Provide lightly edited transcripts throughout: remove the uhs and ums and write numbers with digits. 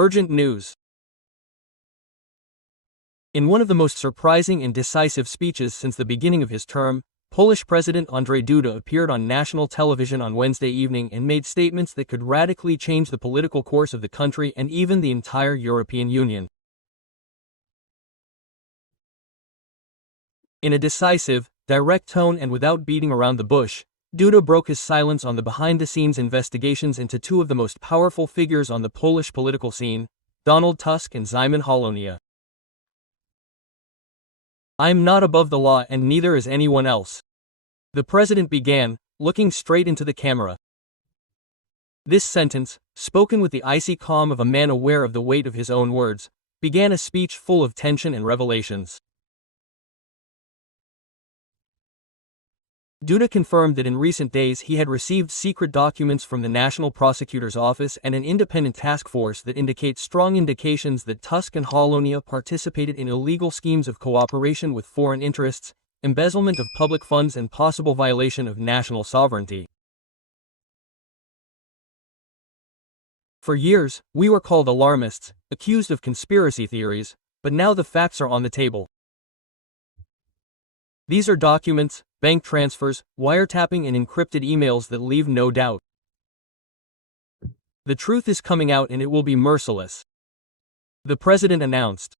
Urgent news. In one of the most surprising and decisive speeches since the beginning of his term, Polish President Andrzej Duda appeared on national television on Wednesday evening and made statements that could radically change the political course of the country and even the entire European Union. In a decisive, direct tone and without beating around the bush, Duda broke his silence on the behind-the-scenes investigations into two of the most powerful figures on the Polish political scene, Donald Tusk and Szymon Hołownia. "I am not above the law and neither is anyone else," the president began, looking straight into the camera. This sentence, spoken with the icy calm of a man aware of the weight of his own words, began a speech full of tension and revelations. Duda confirmed that in recent days he had received secret documents from the National Prosecutor's Office and an independent task force that indicate strong indications that Tusk and Hołownia participated in illegal schemes of cooperation with foreign interests, embezzlement of public funds and possible violation of national sovereignty. "For years, we were called alarmists, accused of conspiracy theories, but now the facts are on the table. These are documents, bank transfers, wiretapping and encrypted emails that leave no doubt. The truth is coming out and it will be merciless," the president announced.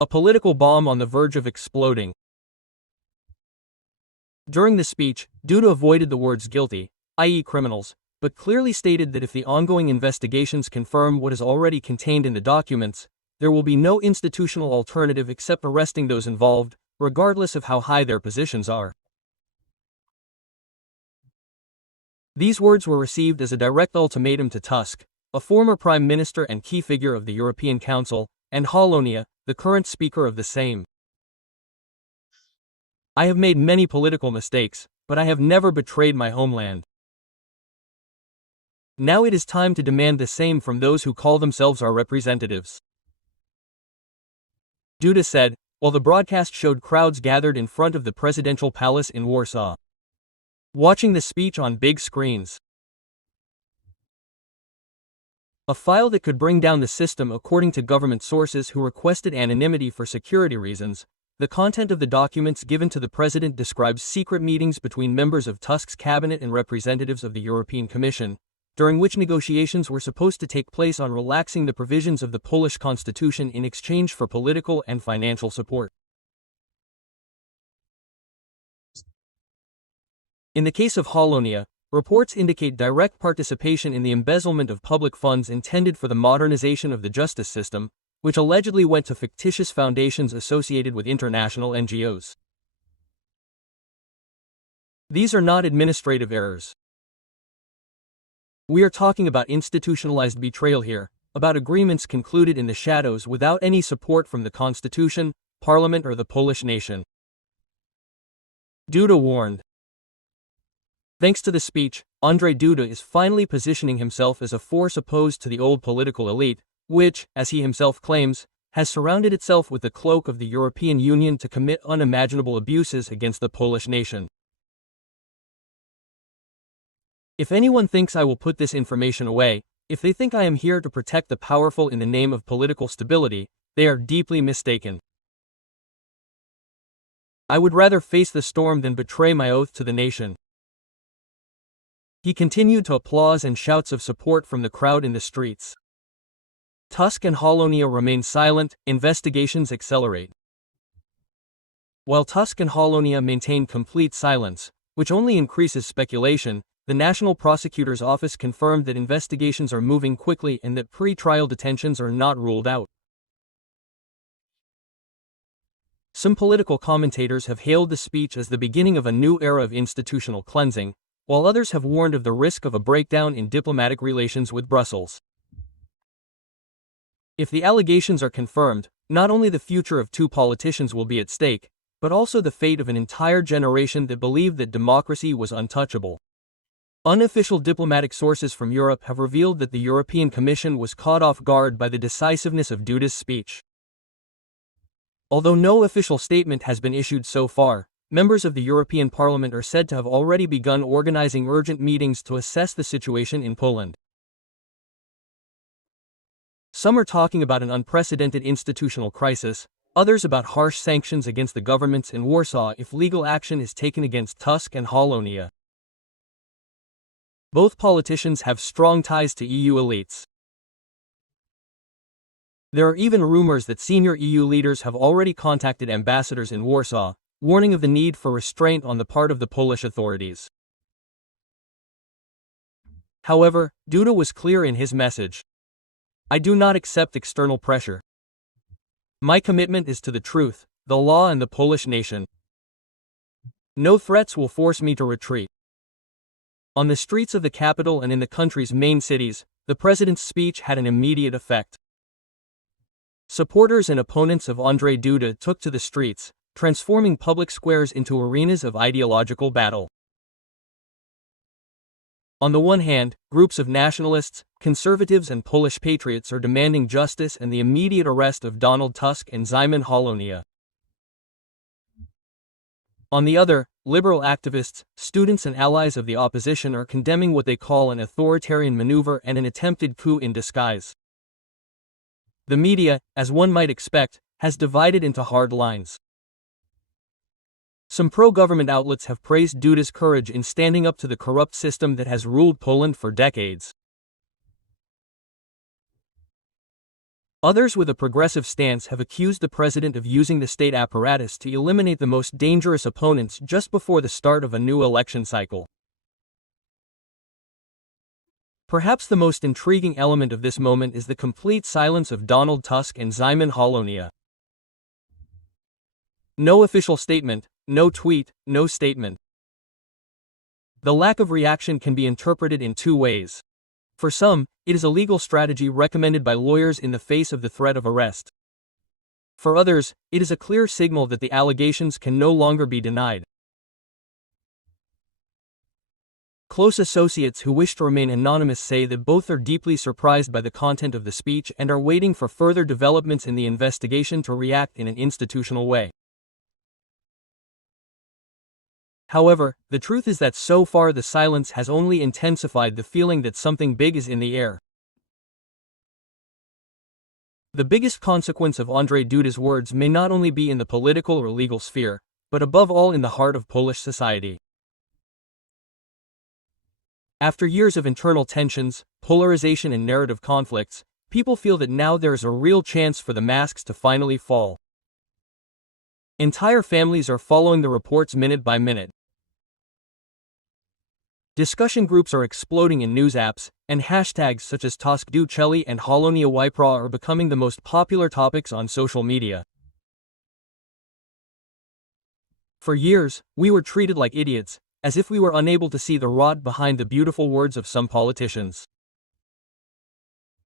A political bomb on the verge of exploding. During the speech, Duda avoided the words guilty, i.e. criminals, but clearly stated that if the ongoing investigations confirm what is already contained in the documents, there will be no institutional alternative except arresting those involved, regardless of how high their positions are. These words were received as a direct ultimatum to Tusk, a former prime minister and key figure of the European Council, and Hołownia, the current speaker of the same. "I have made many political mistakes, but I have never betrayed my homeland. Now it is time to demand the same from those who call themselves our representatives," Duda said, while the broadcast showed crowds gathered in front of the presidential palace in Warsaw, watching the speech on big screens. A file that could bring down the system, according to government sources who requested anonymity for security reasons. The content of the documents given to the president describes secret meetings between members of Tusk's cabinet and representatives of the European Commission, during which negotiations were supposed to take place on relaxing the provisions of the Polish constitution in exchange for political and financial support. In the case of Hołownia, reports indicate direct participation in the embezzlement of public funds intended for the modernization of the justice system, which allegedly went to fictitious foundations associated with international NGOs. These are not administrative errors. We are talking about institutionalized betrayal here, about agreements concluded in the shadows without any support from the constitution, parliament or the Polish nation," Duda warned. Thanks to the speech, Andrzej Duda is finally positioning himself as a force opposed to the old political elite, which, as he himself claims, has surrounded itself with the cloak of the European Union to commit unimaginable abuses against the Polish nation. "If anyone thinks I will put this information away, if they think I am here to protect the powerful in the name of political stability, they are deeply mistaken. I would rather face the storm than betray my oath to the nation." He continued to applause and shouts of support from the crowd in the streets. Tusk and Hołownia remain silent, investigations accelerate. While Tusk and Hołownia maintain complete silence, which only increases speculation, the National Prosecutor's Office confirmed that investigations are moving quickly and that pre-trial detentions are not ruled out. Some political commentators have hailed the speech as the beginning of a new era of institutional cleansing, while others have warned of the risk of a breakdown in diplomatic relations with Brussels. If the allegations are confirmed, not only the future of two politicians will be at stake, but also the fate of an entire generation that believed that democracy was untouchable. Unofficial diplomatic sources from Europe have revealed that the European Commission was caught off guard by the decisiveness of Duda's speech. Although no official statement has been issued so far, members of the European Parliament are said to have already begun organizing urgent meetings to assess the situation in Poland. Some are talking about an unprecedented institutional crisis, others about harsh sanctions against the governments in Warsaw if legal action is taken against Tusk and Hołownia. Both politicians have strong ties to EU elites. There are even rumors that senior EU leaders have already contacted ambassadors in Warsaw, warning of the need for restraint on the part of the Polish authorities. However, Duda was clear in his message. I do not accept external pressure. My commitment is to the truth, the law and the Polish nation. No threats will force me to retreat. On the streets of the capital and in the country's main cities, the president's speech had an immediate effect. Supporters and opponents of Andrzej Duda took to the streets, transforming public squares into arenas of ideological battle. On the one hand, groups of nationalists, conservatives and Polish patriots are demanding justice and the immediate arrest of Donald Tusk and Szymon Hołownia. On the other, liberal activists, students and allies of the opposition are condemning what they call an authoritarian maneuver and an attempted coup in disguise. The media, as one might expect, has divided into hard lines. Some pro-government outlets have praised Duda's courage in standing up to the corrupt system that has ruled Poland for decades. Others with a progressive stance have accused the president of using the state apparatus to eliminate the most dangerous opponents just before the start of a new election cycle. Perhaps the most intriguing element of this moment is the complete silence of Donald Tusk and Szymon Hołownia. No official statement, no tweet, no statement. The lack of reaction can be interpreted in two ways. For some, it is a legal strategy recommended by lawyers in the face of the threat of arrest. For others, it is a clear signal that the allegations can no longer be denied. Close associates who wish to remain anonymous say that both are deeply surprised by the content of the speech and are waiting for further developments in the investigation to react in an institutional way. However, the truth is that so far the silence has only intensified the feeling that something big is in the air. The biggest consequence of Andrzej Duda's words may not only be in the political or legal sphere, but above all in the heart of Polish society. After years of internal tensions, polarization and narrative conflicts, people feel that now there is a real chance for the masks to finally fall. Entire families are following the reports minute by minute. Discussion groups are exploding in news apps, and hashtags such as Tusk Duceli and Hołownia Wypra are becoming the most popular topics on social media. For years, we were treated like idiots, as if we were unable to see the rot behind the beautiful words of some politicians.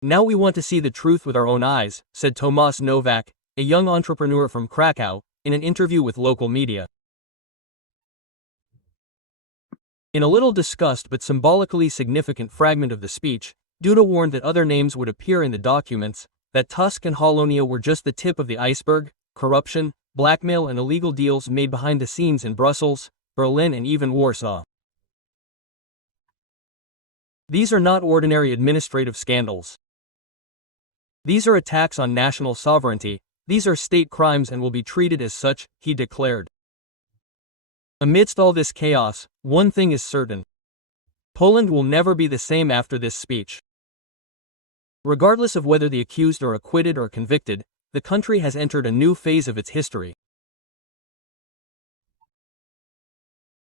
Now we want to see the truth with our own eyes, said Tomasz Nowak, a young entrepreneur from Krakow, in an interview with local media. In a little discussed but symbolically significant fragment of the speech, Duda warned that other names would appear in the documents, that Tusk and Hołownia were just the tip of the iceberg, corruption, blackmail and illegal deals made behind the scenes in Brussels, Berlin and even Warsaw. These are not ordinary administrative scandals. These are attacks on national sovereignty, these are state crimes and will be treated as such, he declared. Amidst all this chaos, one thing is certain. Poland will never be the same after this speech. Regardless of whether the accused are acquitted or convicted, the country has entered a new phase of its history.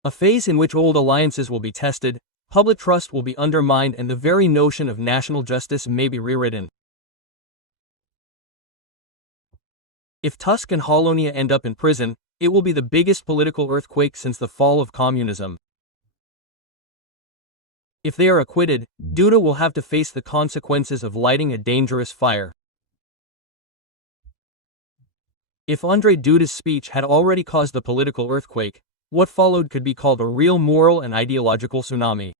A phase in which old alliances will be tested, public trust will be undermined and the very notion of national justice may be rewritten. If Tusk and Hołownia end up in prison, it will be the biggest political earthquake since the fall of communism. If they are acquitted, Duda will have to face the consequences of lighting a dangerous fire. If Andrzej Duda's speech had already caused the political earthquake, what followed could be called a real moral and ideological tsunami.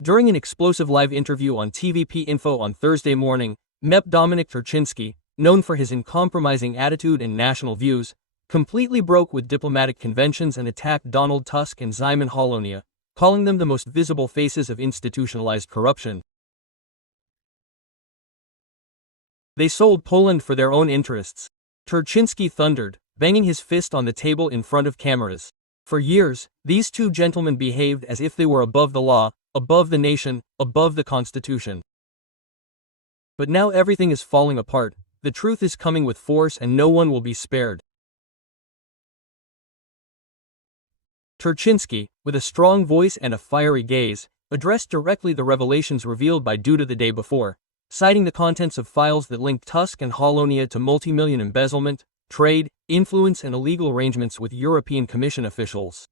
During an explosive live interview on TVP Info on Thursday morning, MEP Dominik Turczynski, known for his uncompromising attitude and national views, completely broke with diplomatic conventions and attacked Donald Tusk and Szymon Hołownia, calling them the most visible faces of institutionalized corruption. They sold Poland for their own interests. Turczynski thundered, banging his fist on the table in front of cameras. For years, these two gentlemen behaved as if they were above the law, above the nation, above the Constitution. But now everything is falling apart, the truth is coming with force and no one will be spared. Turczynski, with a strong voice and a fiery gaze, addressed directly the revelations revealed by Duda the day before, citing the contents of files that linked Tusk and Hołownia to multi-million embezzlement, trade, influence and illegal arrangements with European Commission officials.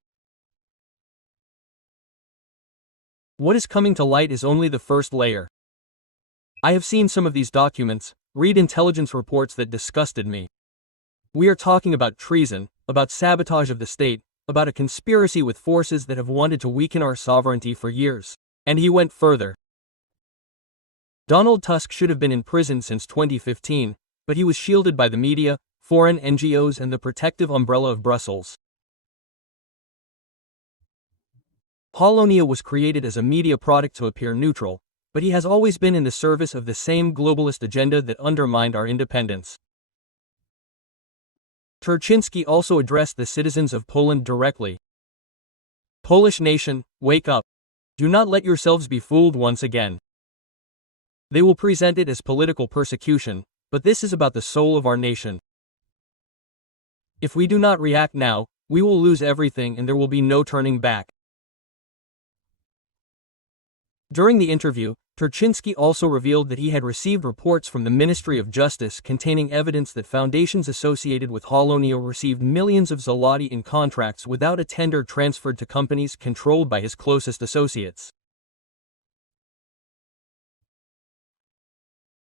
What is coming to light is only the first layer. I have seen some of these documents, read intelligence reports that disgusted me. We are talking about treason, about sabotage of the state, about a conspiracy with forces that have wanted to weaken our sovereignty for years. And he went further. Donald Tusk should have been in prison since 2015, but he was shielded by the media, foreign NGOs and the protective umbrella of Brussels. Hołownia was created as a media product to appear neutral, but he has always been in the service of the same globalist agenda that undermined our independence. Turczynski also addressed the citizens of Poland directly. Polish nation, wake up. Do not let yourselves be fooled once again. They will present it as political persecution, but this is about the soul of our nation. If we do not react now, we will lose everything and there will be no turning back. During the interview, Turczynski also revealed that he had received reports from the Ministry of Justice containing evidence that foundations associated with Hołownia received millions of zloty in contracts without a tender transferred to companies controlled by his closest associates.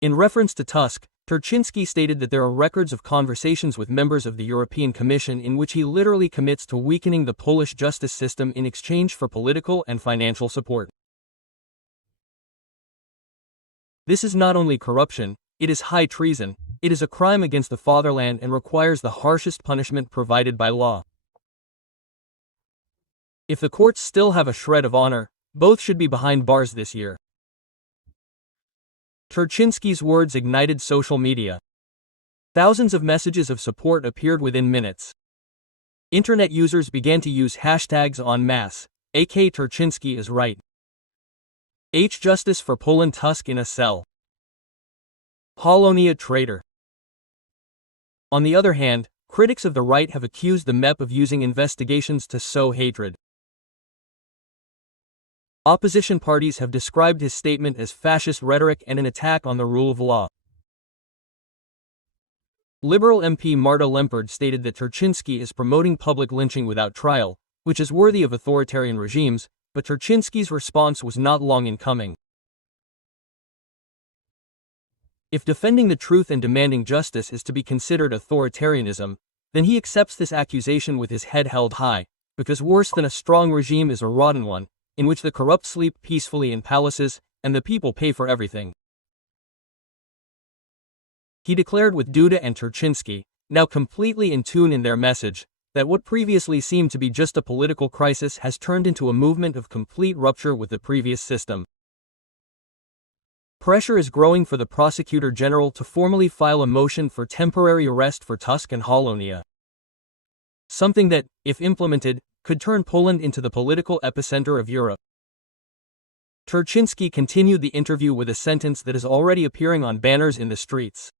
In reference to Tusk, Turczynski stated that there are records of conversations with members of the European Commission in which he literally commits to weakening the Polish justice system in exchange for political and financial support. This is not only corruption, it is high treason, it is a crime against the fatherland and requires the harshest punishment provided by law. If the courts still have a shred of honor, both should be behind bars this year. Turczynski's words ignited social media. Thousands of messages of support appeared within minutes. Internet users began to use hashtags en masse, aka Turczynski is right. Justice for Poland, Tusk in a cell. Hołownia traitor. On the other hand, critics of the right have accused the MEP of using investigations to sow hatred. Opposition parties have described his statement as fascist rhetoric and an attack on the rule of law. Liberal MP Marta Lempard stated that Turczynski is promoting public lynching without trial, which is worthy of authoritarian regimes, but Turczynski's response was not long in coming. If defending the truth and demanding justice is to be considered authoritarianism, then he accepts this accusation with his head held high, because worse than a strong regime is a rotten one, in which the corrupt sleep peacefully in palaces, and the people pay for everything. He declared with Duda and Turczynski, now completely in tune in their message, that what previously seemed to be just a political crisis has turned into a movement of complete rupture with the previous system. Pressure is growing for the Prosecutor General to formally file a motion for temporary arrest for Tusk and Hołownia. Something that, if implemented, could turn Poland into the political epicenter of Europe. Turczynski continued the interview with a sentence that is already appearing on banners in the streets.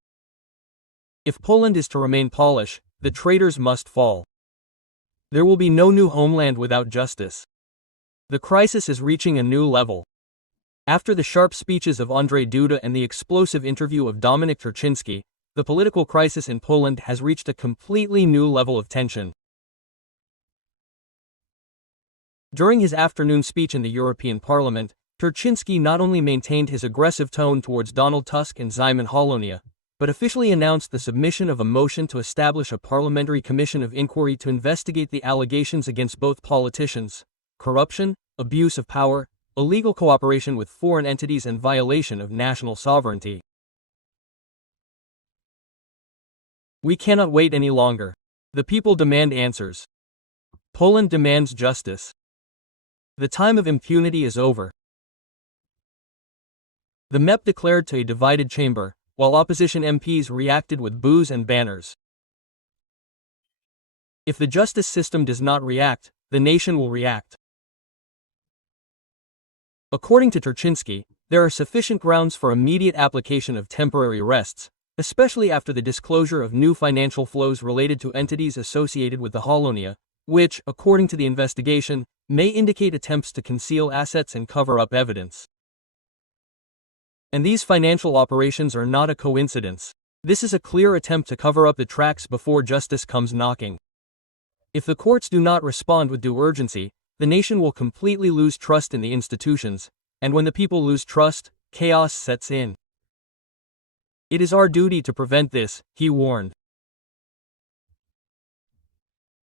If Poland is to remain Polish, the traitors must fall. There will be no new homeland without justice. The crisis is reaching a new level. After the sharp speeches of Andrzej Duda and the explosive interview of Dominik Turczynski, the political crisis in Poland has reached a completely new level of tension. During his afternoon speech in the European Parliament, Turczynski not only maintained his aggressive tone towards Donald Tusk and Szymon Hołownia, but officially announced the submission of a motion to establish a parliamentary commission of inquiry to investigate the allegations against both politicians: corruption, abuse of power, illegal cooperation with foreign entities and violation of national sovereignty. We cannot wait any longer. The people demand answers. Poland demands justice. The time of impunity is over. The MEP declared to a divided chamber, while opposition MPs reacted with boos and banners. If the justice system does not react, the nation will react. According to Turczynski, there are sufficient grounds for immediate application of temporary arrests, especially after the disclosure of new financial flows related to entities associated with the Hołownia, which, according to the investigation, may indicate attempts to conceal assets and cover up evidence. And these financial operations are not a coincidence. This is a clear attempt to cover up the tracks before justice comes knocking. If the courts do not respond with due urgency, the nation will completely lose trust in the institutions, and when the people lose trust, chaos sets in. It is our duty to prevent this, he warned.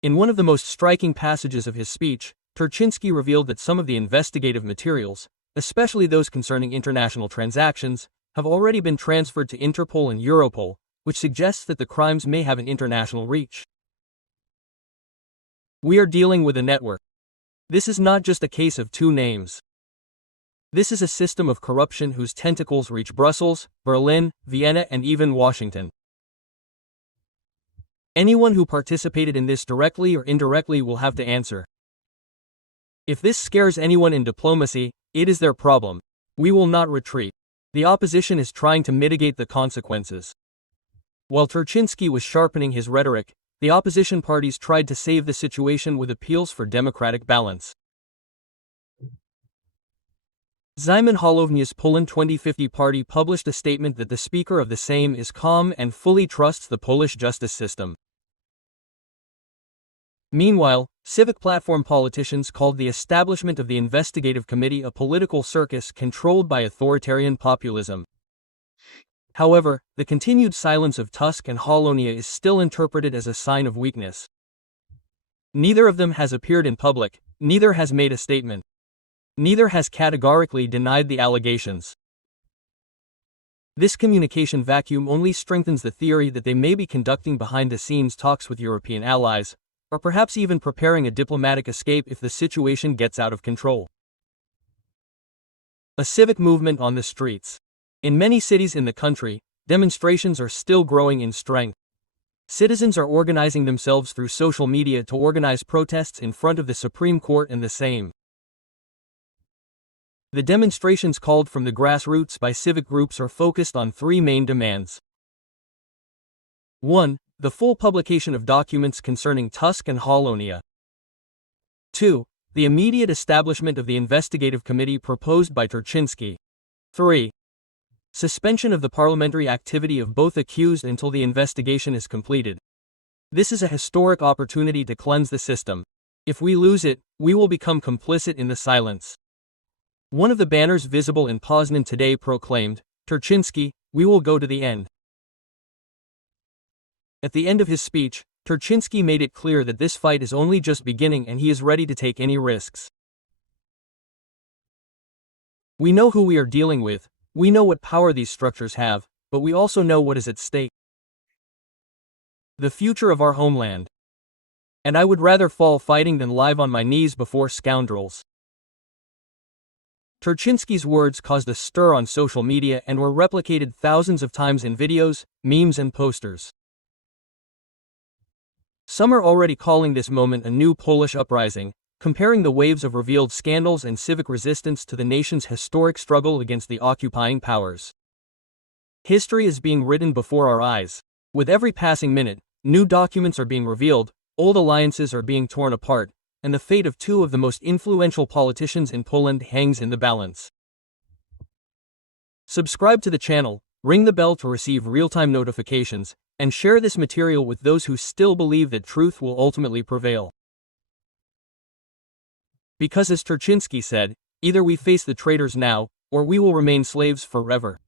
In one of the most striking passages of his speech, Turczynski revealed that some of the investigative materials, especially those concerning international transactions, have already been transferred to Interpol and Europol, which suggests that the crimes may have an international reach. We are dealing with a network. This is not just a case of two names. This is a system of corruption whose tentacles reach Brussels, Berlin, Vienna, and even Washington. Anyone who participated in this directly or indirectly will have to answer. If this scares anyone in diplomacy, it is their problem. We will not retreat. The opposition is trying to mitigate the consequences. While Turczynski was sharpening his rhetoric, the opposition parties tried to save the situation with appeals for democratic balance. Szymon Hołownia's Poland 2050 party published a statement that the speaker of the Sejm is calm and fully trusts the Polish justice system. Meanwhile, civic platform politicians called the establishment of the investigative committee a political circus controlled by authoritarian populism. However, the continued silence of Tusk and Hołownia is still interpreted as a sign of weakness. Neither of them has appeared in public, neither has made a statement. Neither has categorically denied the allegations. This communication vacuum only strengthens the theory that they may be conducting behind-the-scenes talks with European allies, or perhaps even preparing a diplomatic escape if the situation gets out of control. A civic movement on the streets. In many cities in the country, demonstrations are still growing in strength. Citizens are organizing themselves through social media to organize protests in front of the Supreme Court and the Sejm. The demonstrations called from the grassroots by civic groups are focused on three main demands. 1. The full publication of documents concerning Tusk and Hołownia. 2. The immediate establishment of the investigative committee proposed by Turczynski. 3. Suspension of the parliamentary activity of both accused until the investigation is completed. This is a historic opportunity to cleanse the system. If we lose it, we will become complicit in the silence. One of the banners visible in Poznan today proclaimed, "Turczynski, we will go to the end." At the end of his speech, Turczynski made it clear that this fight is only just beginning and he is ready to take any risks. We know who we are dealing with, we know what power these structures have, but we also know what is at stake. The future of our homeland. And I would rather fall fighting than live on my knees before scoundrels. Turczynski's words caused a stir on social media and were replicated thousands of times in videos, memes and posters. Some are already calling this moment a new Polish uprising, comparing the waves of revealed scandals and civic resistance to the nation's historic struggle against the occupying powers. History is being written before our eyes. With every passing minute, new documents are being revealed, old alliances are being torn apart, and the fate of two of the most influential politicians in Poland hangs in the balance. Subscribe to the channel, ring the bell to receive real-time notifications, and share this material with those who still believe that truth will ultimately prevail. Because as Turczynski said, either we face the traitors now, or we will remain slaves forever.